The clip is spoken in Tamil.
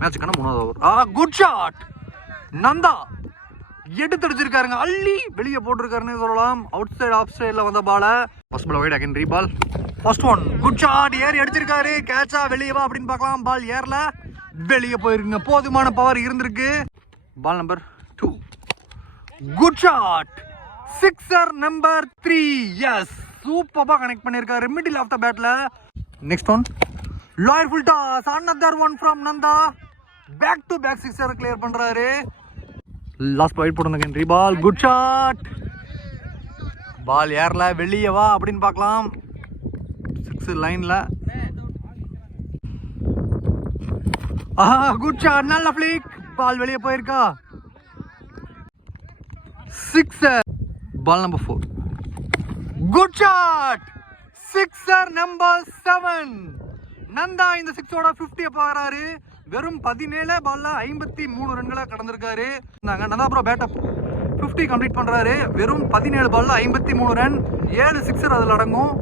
மேட்சுக்கான 3வது ஓவர். Good shot. நந்தா எடுத்துருக்காருங்க, அள்ளி வெளியே போட்டிருக்காருன்னு சொல்லலாம். அவுட் சைடு ஆஃப் சைடில் வந்த பால first ball wide, again reball. First one good shot. ஏறி அடிச்சிருக்காரு. கேட்சா வெளியவா அப்படின்னு பார்க்கலாம். பால் ஏர்ல வெளியே போயிருக்குங்க. போதுமான பவர் இருந்திருக்கு. Ball number 2. Good shot. Sixer number 3. Yes, சூப்பரா கனெக்ட் பண்ணிருக்காரு மிடில் ஆஃப் த பேட்ல. Next one lower full toss. Another one from Nanda. Back to back sixer clear பண்றாரு. லாஸ்ட் பாயிண்ட் போடுங்க. ரீபால். Good shot. பால் ஏர்ல வெளியே வா அப்படின்னு பார்க்கலாம். 6 லைன்ல. Good shot. நல்ல ஃபிளிக். பால் வெளியே போயிருக்கா. 6. Ball number 4. Good shot. Sixer number 7. Nanda இந்த 6ஓட 50 பாக்குறாரு. வெறும் 17 பால்ல 53 ரன்களை கடந்திருக்காரு. நந்தா ப்ரோ பேட்டப் 50 கம்ப்ளீட் பண்றாரு. வெறும் 17 பால்ல 53 ரன், 7 சிக்ஸர் அதுல அடங்கும்.